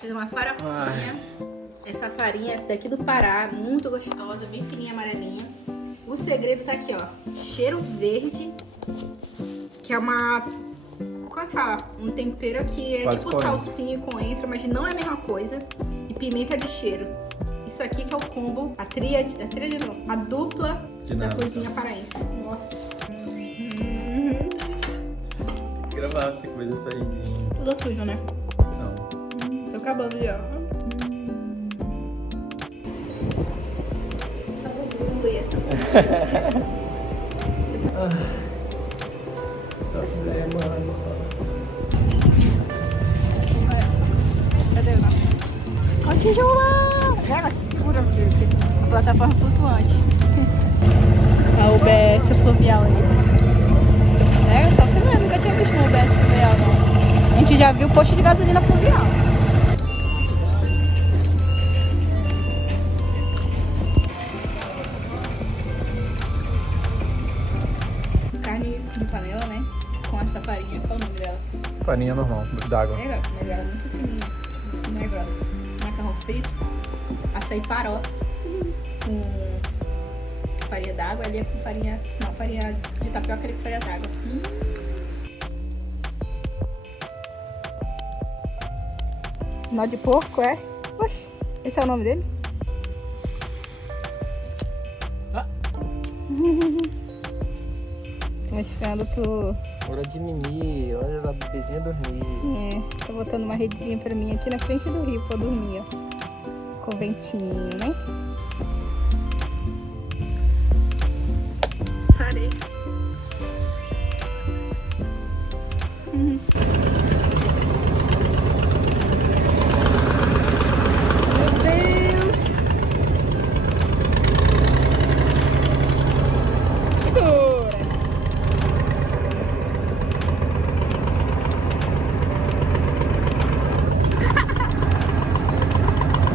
Fiz uma farofinha. Essa farinha é daqui do Pará, muito gostosa, bem fininha, amarelinha. O segredo tá aqui, ó. Cheiro verde, que é uma... Como fala? Um tempero que é Quase tipo coentro. salsinha e coentro, mas não é a mesma coisa. E pimenta de cheiro. Isso aqui que é o combo, a dupla da cozinha paraense. Nossa. Gravar essa coisa sozinho. Tudo sujo, né? Não. Tô acabando já. Só fazer, mano. Cadê o nosso? Continua! Ela se segura, filho. A plataforma flutuante. A UBS fluvial aí. É, só filé, nunca tinha visto uma UBS fluvial, não. A gente já viu posto de gasolina fluvial. Carne de panela, né? Com essa farinha, qual é o nome dela? Farinha normal, d'água. É, mas ela é muito fininha, não é grossa. Macarrão frito, açaí paró com farinha d'água, ali é com farinha, não, farinha de tapioca ali com farinha d'água. Nó de porco, é? Oxe, esse é o nome dele? Tô mostrando tu... Hora de mimir, hora da bebezinha dormir. É, tô botando uma redezinha pra mim aqui na frente do rio pra eu dormir, ó. Com ventinho, né? Sarei. Meu Deus! Segura!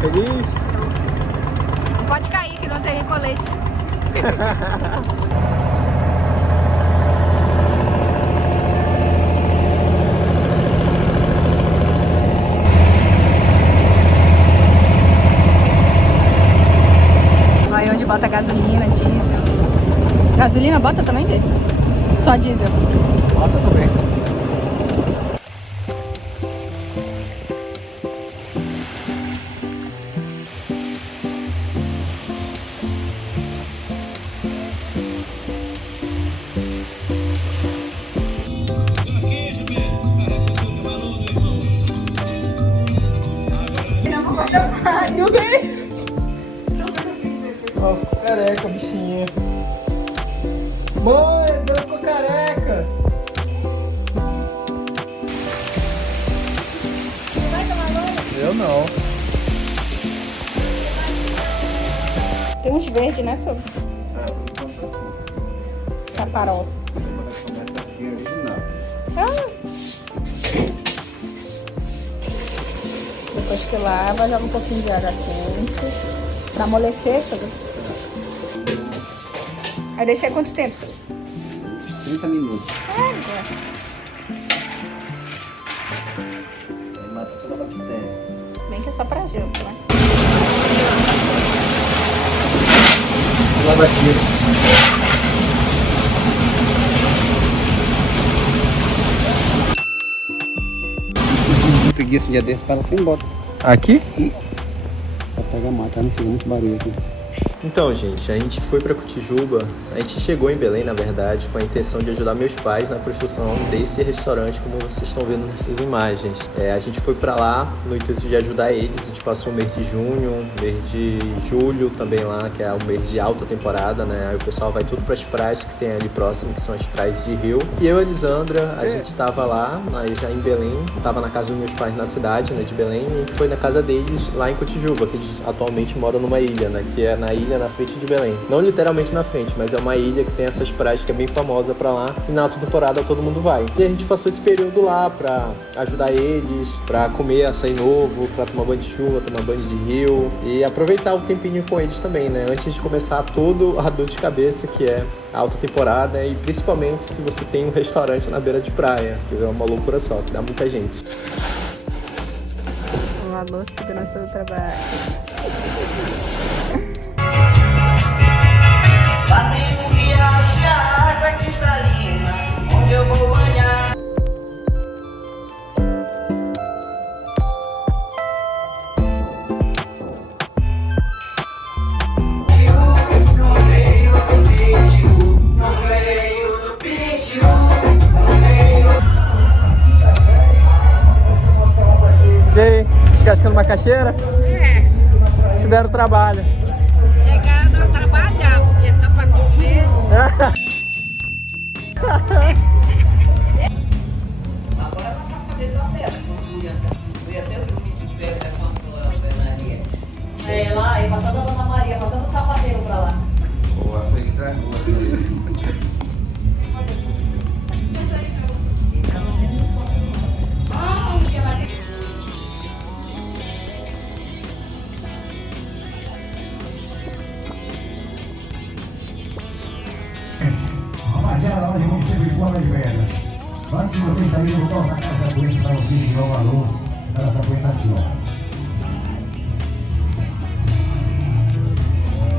Feliz? Não pode cair que não tem recolete. Vai onde bota gasolina, diesel. Gasolina bota também, dele? Só diesel. Bota também. Meu Deus! Ela ficou careca, bichinha. Mãe, ela ficou careca. Você vai tomar banho? Eu não. Tem uns verdes, né, sobre? Caparó. Começa aqui original. Ah. Depois que lava, joga um pouquinho de água quente. Pra amolecer, sabe? Aí deixa quanto tempo, senhor? 30 minutos. É, Aí mata toda a bactéria. bem que é só pra gelo, né? Lava aqui. Preguiça um dia desse para ela foi embora. Aqui? Pra pegar mata, não tinha muito barulho aqui. Então, gente, a gente foi para Cotijuba, a gente chegou em Belém, na verdade, com a intenção de ajudar meus pais na construção desse restaurante, como vocês estão vendo nessas imagens. A gente foi para lá no intuito de ajudar eles, a gente passou o mês de junho, mês de julho também lá, que é o mês de alta temporada, né? Aí o pessoal vai tudo para as praias que tem ali próximo, que são as praias de Rio. E eu e a Elisandra, a gente tava lá, já em Belém, tava na casa dos meus pais na cidade, né, de Belém, e a gente foi na casa deles lá em Cotijuba, que eles atualmente moram numa ilha, né, que é na ilha na frente de Belém. Não literalmente na frente, mas é uma ilha que tem essas praias que é bem famosa pra lá, e na alta temporada todo mundo vai. E a gente passou esse período lá pra ajudar eles, pra comer açaí novo, pra tomar banho de chuva, tomar banho de rio e aproveitar o tempinho com eles também, né, antes de começar todo a dor de cabeça que é a alta temporada, e principalmente se você tem um restaurante na beira de praia, que é uma loucura só, que dá muita gente. um alô, segurança do trabalho. Flamengo riacho, a água é cristalina, onde eu vou banhar. E aí, descascando macaxeira? É, Te deram trabalho. chegando a trabalhar, porque só pra comer. É lá, e passando a Dona Maria, passando o sapateiro pra lá. Pô, a frente estragou assim. Rapaziada, hoje vamos ser virtual de pernas. Antes de vocês saírem, eu vou colocar aquela sequência para vocês de novo, alô. Aquela sequência assim, ó.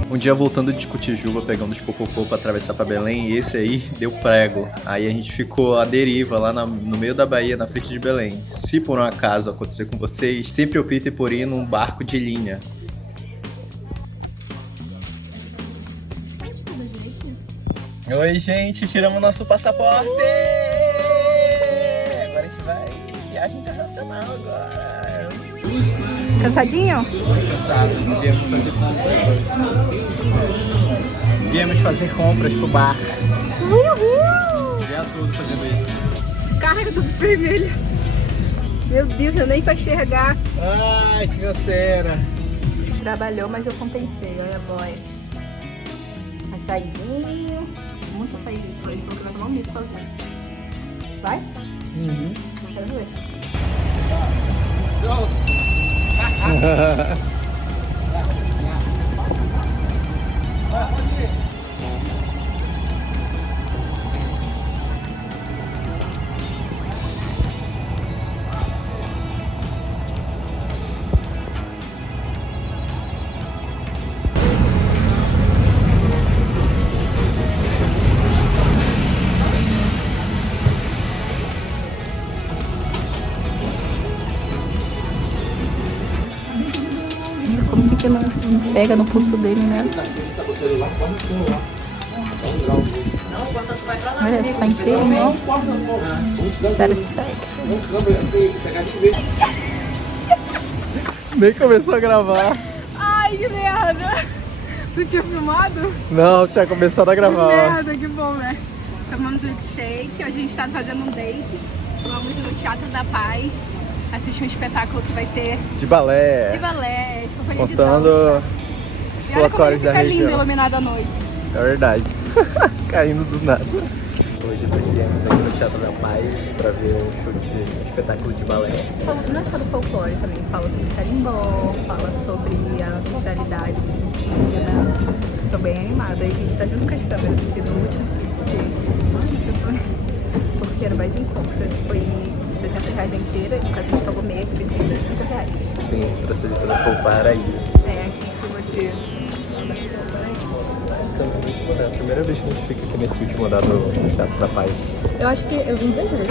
Um dia voltando de Cotijuba, pegando os popopô pra atravessar pra Belém, e esse aí deu prego. Aí a gente ficou à deriva lá no meio da Bahia, na frente de Belém. Se por um acaso acontecer com vocês, sempre optem por ir num barco de linha. Oi, gente, tiramos nosso passaporte! Agora a gente vai viagem internacional agora. Cansadinho? Cansado, viemos fazer compras pro bar. Uhul! O dia todo fazendo isso. Carga tudo vermelho. Meu Deus, eu nem pra enxergar. Ai, que canseira. Trabalhou, mas eu compensei, olha boy. Açaizinho. Muito açaizinho. Ele falou que vai tomar um litro sozinho. Vai? Uhum. Não quero ver. Como que não pega no pulso dele, né? Olha, tá inteirinho, ó. Satisfaction. Nem começou a gravar. Ai, que merda! Tu tinha filmado? Não, tinha começado a gravar. Merda, que bom, né? Tomamos um shake, hoje a gente tá fazendo um date. Vamos no Teatro da Paz assistir um espetáculo que vai ter De balé. de balé, de companhia de Contando dança. os E olha como ele folclores da fica lindo região. iluminado à noite. É verdade. Caindo do nada. Hoje nós viemos aqui no Teatro da Paz pra ver um show de um espetáculo de balé. Não é só do folclore, também fala sobre carimbó, fala sobre a ancestralidade que a gente tinha, né? Tô bem animada. E a gente tá junto com as câmeras, porque no último porque era mais em conta. Foi R$70 a inteira, e quase a gente pagou meia, que foi R$35. Sim, transferência da Poupar isso. É, aqui se você... É a primeira vez que a gente fica aqui nesse último andar do Teatro da Paz. Eu acho que eu vim 2 vezes.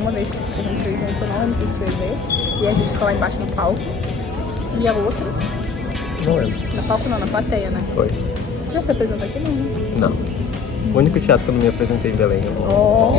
Uma vez que a gente fez um econômico, a gente foi ver, e a gente ficou lá embaixo no palco. E a outra, Não lembro. no palco não, na plateia, né? Foi. Já se apresentou aqui, não, né? Não. O único teatro que eu não me apresentei em Belém. Oh!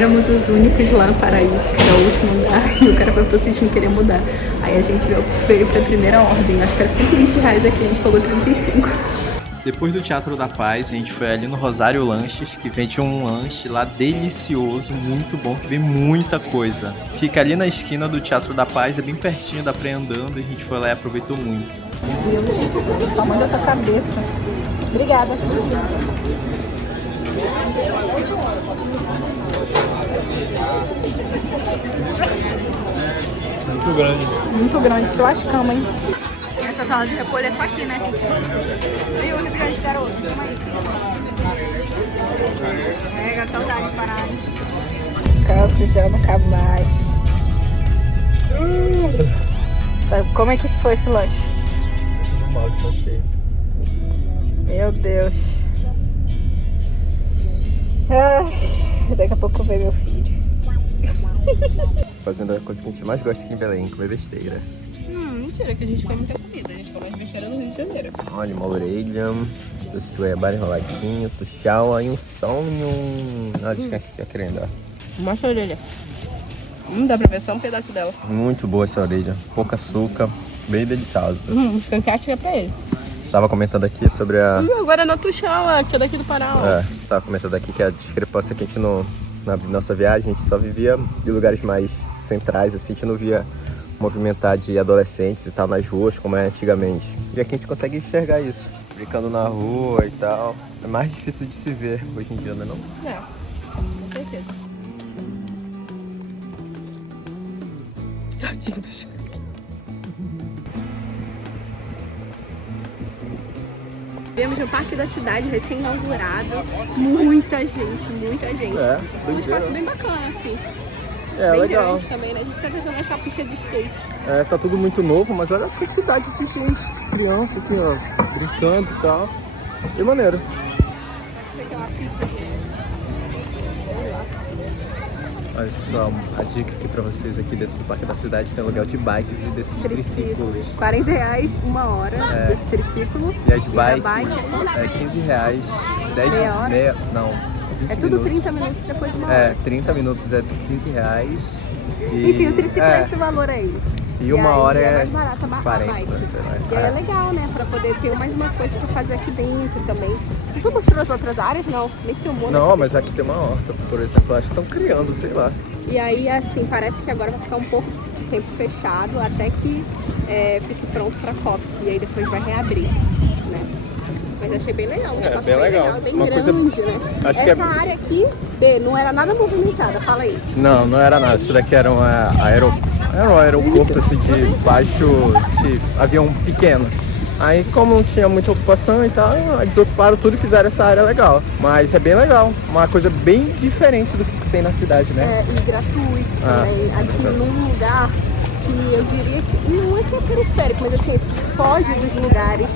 éramos os únicos lá no Paraíso, que era o último andar, e o cara perguntou se a gente não queria mudar. Aí a gente veio pra primeira ordem, acho que era R$120 aqui, a gente pagou 35. Depois do Teatro da Paz, a gente foi ali no Rosário Lanches, que vende um lanche lá delicioso, muito bom, que vem muita coisa. Fica ali na esquina do Teatro da Paz, é bem pertinho, dá pra ir andando, e a gente foi lá e aproveitou muito. O tamanho da tua cabeça. Obrigada. Muito grande. Muito grande, se lascamos, hein? Essa sala de repolho é só aqui, né? E o refrigerante garoto, toma aí. Pega, saudade de parar. Calça já não cabe mais. Como é que foi esse lanche? O balde tá cheio. Meu Deus. Ai, daqui a pouco vem meu filho. Fazendo a coisa que a gente mais gosta aqui em Belém, comer besteira. Mentira, que a gente come muita comida. A gente come mais besteira no Rio de Janeiro. Olha, uma orelha, doce de goiabada enroladinho, tuchau, aí um som e um... Olha, o que é querendo, ó. Mostra a orelha. Dá pra ver só um pedaço dela. Muito boa essa orelha, pouco açúcar, bem deliciosa. Canquete é pra ele. Estava comentando aqui sobre a... Agora é na Tuxala, que é daqui do Pará. Ó. Estava comentando aqui que a discrepância que a gente na nossa viagem, a gente só vivia de lugares mais centrais, assim, a gente não via movimentar de adolescentes e tal nas ruas, como é antigamente. E aqui a gente consegue enxergar isso, brincando na rua e tal. É mais difícil de se ver hoje em dia, não é não? É, com certeza. Tadinhos. Viemos no Parque da Cidade, recém-inaugurado. Muita gente. É, Um espaço bem bacana, assim. É, bem legal. grande também, né? A gente tá tentando achar a pista de skate. É, tá tudo muito novo, mas olha a quantidade de gente, criança aqui, ó, brincando e tal. Que maneiro. Isso aqui é uma pista de... Olha, pessoal, a dica aqui pra vocês aqui dentro do Parque da Cidade tem aluguel de bikes e desses triciclos. R$40 uma hora desse triciclo. E a de bike bikes é R$15, 10 meia hora? não, 20 É tudo minutos. 30 minutos depois de uma hora. É, 30 minutos é R$15. Enfim, o triciclo é esse valor aí. E uma aí hora é é mais barato a 40, bike. sei lá. E aí é legal, né? Pra poder ter mais uma coisa pra fazer aqui dentro também. E tu mostrou as outras áreas? Não, nem filmou. Não, mas aqui tem uma horta, por exemplo, acho que estão criando, sei lá. E aí, assim, parece que agora vai ficar um pouco de tempo fechado até que fique pronto pra COP. E aí depois vai reabrir, né? Mas achei bem legal, um espaço bem legal. bem Uma grande, coisa... né? Acho que essa área aqui, B, não era nada movimentada, fala aí. Não era nada. Isso daqui era um aeroporto assim, de baixo, de avião pequeno. Aí, como não tinha muita ocupação e tal, eles ocuparam tudo e fizeram essa área legal. Mas é bem legal, uma coisa bem diferente do que tem na cidade, né? E gratuito também, aqui num lugar que eu diria que não é que é periférico, mas assim, foge dos lugares,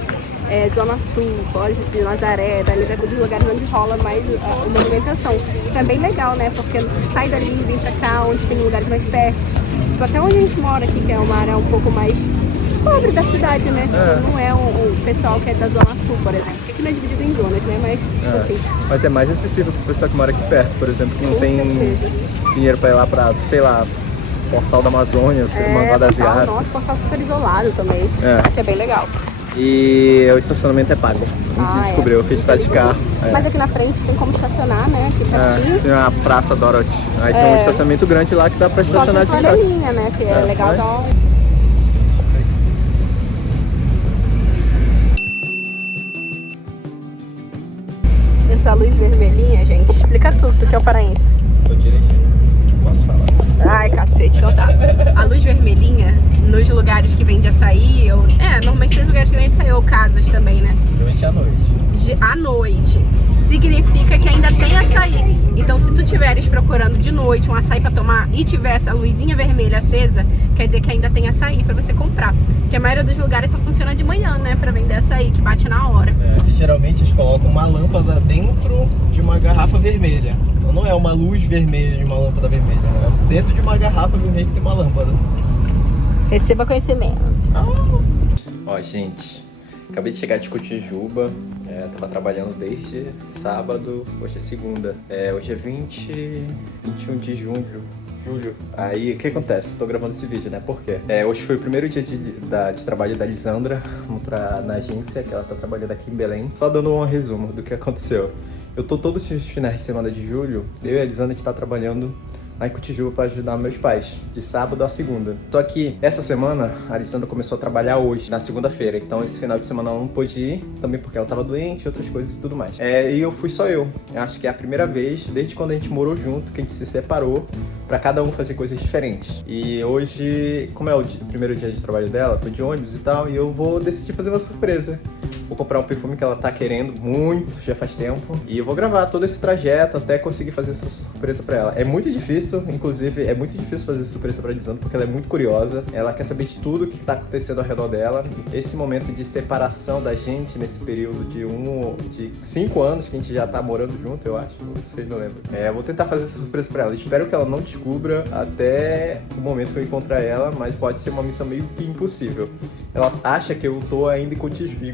Zona Sul, foge de Nazaré, dali dos lugares onde rola mais a movimentação. Então é bem legal, né? Porque sai dali e vem pra cá, onde tem lugares mais perto. Tipo, até onde a gente mora aqui, que é uma área um pouco mais pobre da cidade, né? Tipo, não é o pessoal que é da Zona Sul, por exemplo. Porque aqui não é dividido em zonas, né? Mas, tipo assim... Mas é mais acessível pro pessoal que mora aqui perto, por exemplo, que não tem dinheiro pra ir lá pra, sei lá, Portal da Amazônia, Mangá das Garças. Nossa, portal super isolado também. Aqui é bem legal. E o estacionamento é pago. A gente descobriu que a gente tá de carro. Mas aqui na frente tem como estacionar, né? Aqui pertinho. Tem a Praça Dorothy. Aí tem um estacionamento grande lá que dá pra estacionar de graça. Só tem né? Que é legal dar um... Essa luz vermelhinha, gente, explica tudo, tu que é o paraense. Tô dirigindo, posso falar. Ai, cacete, então tá. A luz vermelhinha, nos lugares que vende açaí, normalmente tem lugares que vende açaí, ou casas também, né? Durante a noite. À noite. Significa que ainda tem açaí. Então, se tu estiveres procurando de noite um açaí pra tomar e tiver essa luzinha vermelha acesa, quer dizer que ainda tem açaí pra você comprar. Porque a maioria dos lugares só funciona de manhã, né? Pra vender açaí, que bate na hora. E geralmente eles colocam uma lâmpada dentro de uma garrafa vermelha. Então não é uma luz vermelha de uma lâmpada vermelha. É dentro de uma garrafa vermelha que tem uma lâmpada. Receba conhecimento. Ó, gente, Acabei de chegar de Cotijuba, tava trabalhando desde sábado, hoje é segunda. Hoje é 21 de julho. Aí, o que acontece? Tô gravando esse vídeo, né? Por quê? Hoje foi o primeiro dia de trabalho da Lisandra na agência, que ela tá trabalhando aqui em Belém. Só dando um resumo do que aconteceu. Eu tô todos os finais de semana de julho, eu e a Lisandra, a gente tá trabalhando lá em Cotijuba para ajudar meus pais, de sábado a segunda. Só que essa semana a Alessandra começou a trabalhar hoje, na segunda-feira. Então esse final de semana ela não pôde ir, também porque ela tava doente, outras coisas e tudo mais. E eu fui só eu. Acho que é a primeira vez, desde quando a gente morou junto, que a gente se separou, para cada um fazer coisas diferentes. E hoje, como é o primeiro dia de trabalho dela, foi de ônibus e tal, e eu vou decidir fazer uma surpresa. Vou comprar um perfume que ela tá querendo muito, já faz tempo. E eu vou gravar todo esse trajeto até conseguir fazer essa surpresa pra ela. É muito difícil, inclusive, é muito difícil fazer surpresa pra Lisandra, porque ela é muito curiosa. Ela quer saber de tudo que tá acontecendo ao redor dela. Esse momento de separação da gente, nesse período de 5 anos que a gente já tá morando junto, eu acho. Vocês não lembram. Eu vou tentar fazer essa surpresa pra ela. Espero que ela não descubra até o momento que eu encontrar ela, mas pode ser uma missão meio que impossível. Ela acha que eu tô ainda em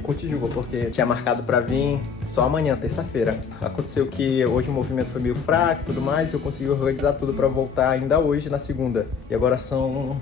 Cotijuba, porque tinha marcado pra vir só amanhã, terça-feira. Aconteceu que hoje o movimento foi meio fraco e tudo mais, e eu consegui organizar tudo pra voltar ainda hoje, na segunda. E agora são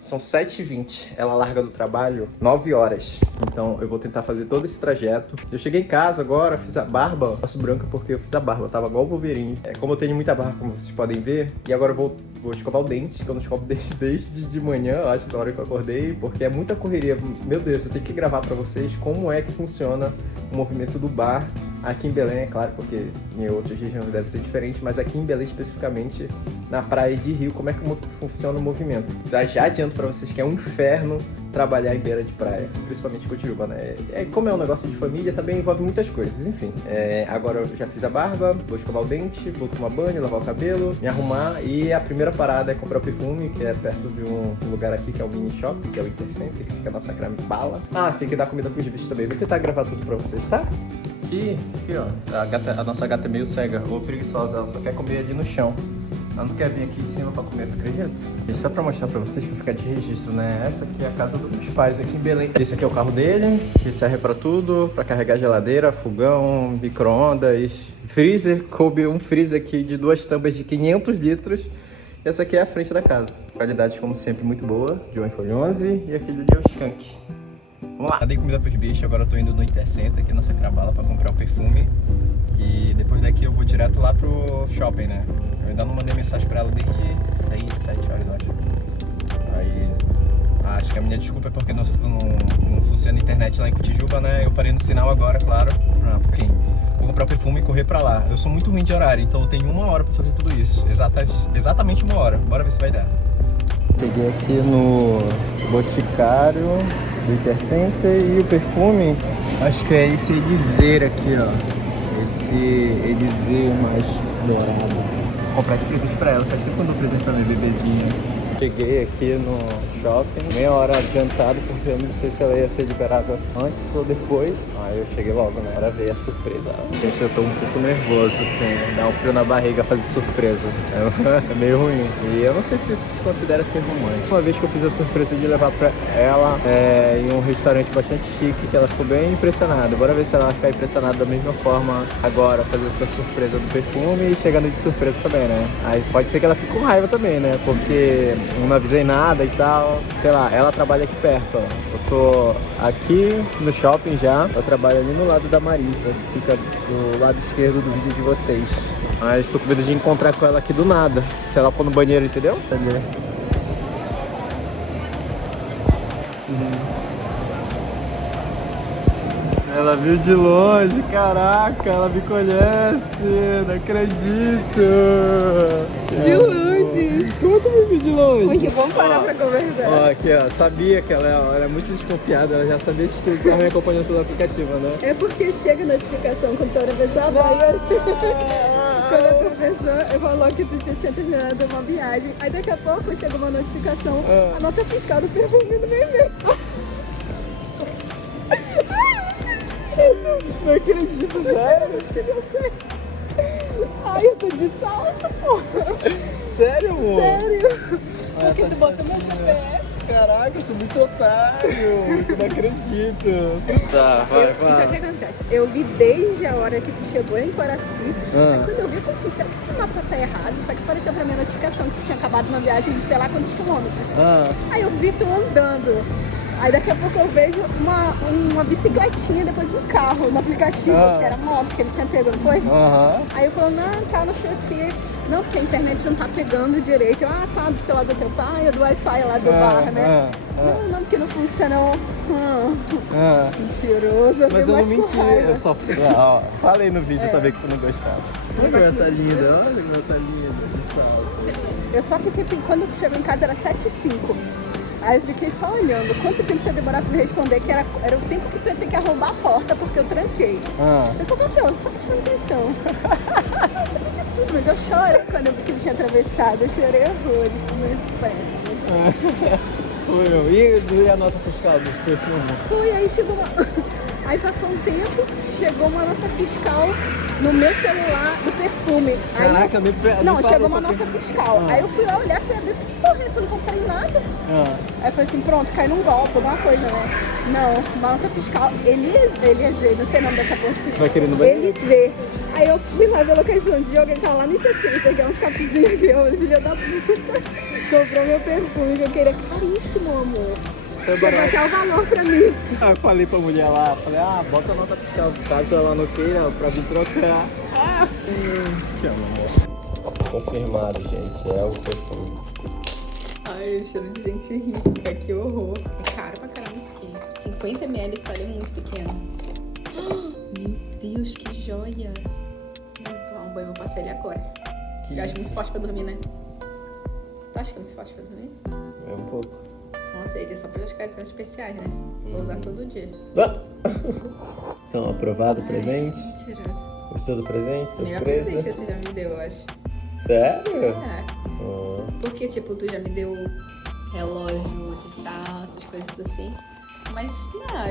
7h20. Ela larga do trabalho 9 horas. Então eu vou tentar fazer todo esse trajeto. Eu cheguei em casa agora, fiz a barba. Faço branca porque eu fiz a barba. Eu tava igual o Wolverine. Como eu tenho muita barba, como vocês podem ver. E agora eu vou escovar o dente, que eu não escovo desde de manhã, eu acho, da hora que eu acordei. Porque é muita correria. Meu Deus, eu tenho que gravar pra vocês como é que funciona o movimento do bar aqui em Belém, é claro, porque em outras regiões deve ser diferente, mas aqui em Belém especificamente, na praia de Rio, como é que funciona o movimento. Já adianto pra vocês que é um inferno trabalhar em beira de praia, principalmente em Cotijuba, né? Como é um negócio de família, também envolve muitas coisas, enfim. Agora eu já fiz a barba, vou escovar o dente, vou tomar banho, lavar o cabelo, me arrumar, e a primeira parada é comprar o perfume, que é perto de um lugar aqui que é o Mini Shop, que é o Intercenter, que fica na Sacra Bala. Tem que dar comida pros bichos também, vou tentar gravar tudo pra vocês, tá? Aqui ó, a nossa gata é meio cega ou preguiçosa, ela só quer comer ali no chão. Ela não quer vir aqui em cima pra comer, tu acredita? Só pra mostrar pra vocês, pra ficar de registro, né? Essa aqui é a casa dos meus pais aqui em Belém. Esse aqui é o carro dele, que serve pra tudo, pra carregar geladeira, fogão, micro-ondas, freezer. Coube um freezer aqui de 2 tampas de 500 litros. E essa aqui é a frente da casa. Qualidade, como sempre, muito boa. De iPhone 11 e aqui do Deus Skunk. Vamos lá. Dei comida pros bichos, agora eu tô indo no Intercenter aqui na Sacra Bala pra comprar o perfume. E depois daqui eu vou direto lá pro shopping, né? Eu ainda não mandei mensagem pra ela desde 6, 7 horas, eu acho. Aí, acho que a minha desculpa é porque não funciona a internet lá em Cotijuba, né? Eu parei no sinal agora, claro. Enfim, vou comprar o perfume e correr pra lá. Eu sou muito ruim de horário, então eu tenho 1 hora pra fazer tudo isso. Exatamente 1 hora. Bora ver se vai dar. Peguei aqui no Boticário do Intercenter e o perfume, acho que é esse Elisir aqui, ó. Esse Elisir mais dourado. Vou comprar de presente pra ela, faz tempo que eu dou presente pra minha bebezinha. Cheguei aqui no shopping, meia hora adiantado, porque eu não sei se ela ia ser liberada antes ou depois. Aí eu cheguei logo, né? Agora veio a surpresa. Gente, eu tô um pouco nervoso, assim, dá um frio na barriga fazer surpresa. É meio ruim. E eu não sei se isso se considera ser romântico. Uma vez que eu fiz a surpresa de levar pra ela em um restaurante bastante chique, que ela ficou bem impressionada. Bora ver se ela vai ficar impressionada da mesma forma agora, fazer essa surpresa do perfume e chegando de surpresa também, né? Aí pode ser que ela fique com raiva também, né? Porque eu não avisei nada e tal. Sei lá, ela trabalha aqui perto, ó. Eu tô aqui no shopping já. Eu trabalho ali no lado da Marisa, que fica do lado esquerdo do vídeo de vocês. Mas tô com medo de encontrar com ela aqui do nada. Se ela for no banheiro, entendeu? Ela viu de longe, caraca, ela me conhece, não acredito. De longe. Como tu me viu de longe? Hoje vamos parar pra conversar. Ó, aqui ó, sabia que ela é muito desconfiada, ela já sabia de tudo que tava me acompanhando pelo aplicativo, né? É porque chega notificação quando tu atravessou a praia. Quando atravessou, eu falou que tu tinha terminado uma viagem. Aí daqui a pouco chega uma notificação, a nota fiscal do perfume no meu e-mail. Não acredito, sério? Ai, eu tô de salto, pô. Sério, amor? Sério. Olha, Porque tá tu de botou meu saltinho. CPF. Caraca, eu sou muito otário. Eu não acredito. Tá, vai, Então, o que vai. acontece? Eu vi desde a hora que tu chegou em Coraci. Ah. Aí quando eu vi, eu falei assim, será que esse mapa tá errado? Só que apareceu pra mim a notificação que tu tinha acabado uma viagem de sei lá quantos quilômetros. Ah, Aí eu vi tu andando. Aí daqui a pouco eu vejo uma bicicletinha, depois um carro no aplicativo, que era moto que ele tinha pego, não foi? aham. Aí eu falo, não, tá, não sei o quê. Não, porque a internet não tá pegando direito. Eu, do celular do teu pai, é do Wi-Fi lá do bar, né? Não, porque não funcionou. Mentiroso, Mas fiquei eu não mais com menti, raiva. eu só ó, falei no vídeo também que tu não gostava. Olha como ela tá linda, olha como ela tá linda, de salto. Eu só fiquei, quando chegou em casa era 7h05. Aí eu fiquei só olhando quanto tempo ia demorar pra me responder, que era o tempo que tu ia ter que arrombar a porta, porque eu tranquei. Eu só tô aqui, ó, só prestando atenção. Eu sabia de tudo, mas eu chorei quando eu vi que ele tinha atravessado. Eu chorei horrores, como é inferno. E a nota fiscal desse perfume? Foi, aí chegou uma... Aí passou um tempo, chegou uma nota fiscal no meu celular do perfume. Aí Caraca, eu... nem Não, parou chegou uma pra nota fiscal. Aí eu fui lá olhar, fui abrir, que porra, eu não comprei nada. Aí eu falei assim, pronto, caiu num golpe, alguma coisa, né? Não, uma nota fiscal, Eliezer, não sei o nome dessa porra desse Vai querer no banheiro? Eliezer. Aí eu fui lá ver a localização de jogo, ele tava lá no Itacenter, que é um shoppingzinho aqui, ó, filho da puta. Comprou meu perfume, que eu queria caríssimo, amor. Chegou até o valor pra mim. Eu falei pra mulher lá, falei, bota a nota fiscal, caso ela não queira, pra vir trocar. Te amo, amor. Confirmado, gente, é o perfume. Ai, o cheiro de gente rica, que horror. É caro pra caramba isso aqui. 50 ml só, ele é muito pequeno. Meu Deus, que joia. Vou tomar um banho, vou passar ele agora. Eu acho muito forte pra dormir, né? Tu acha que é muito forte pra dormir? É um pouco. Nossa, ele é só para as ocasiões especiais, né? Vou usar todo dia. Então, aprovado o presente? Mentira. Gostou do presente? O melhor Surpresa? presente que você já me deu, eu acho. Sério? É. Porque, tipo, tu já me deu relógio digital, essas coisas assim. Mas,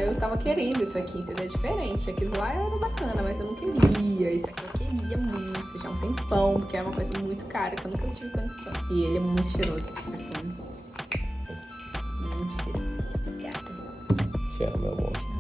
eu tava querendo isso aqui, entendeu? É diferente. Aquilo lá era bacana, mas eu não queria. Isso aqui eu queria muito, já há um tempão, porque era uma coisa muito cara, que eu nunca tive condição. E ele é muito cheiroso, esse perfume. Muito cheiroso. Obrigada. Te amo, meu amor.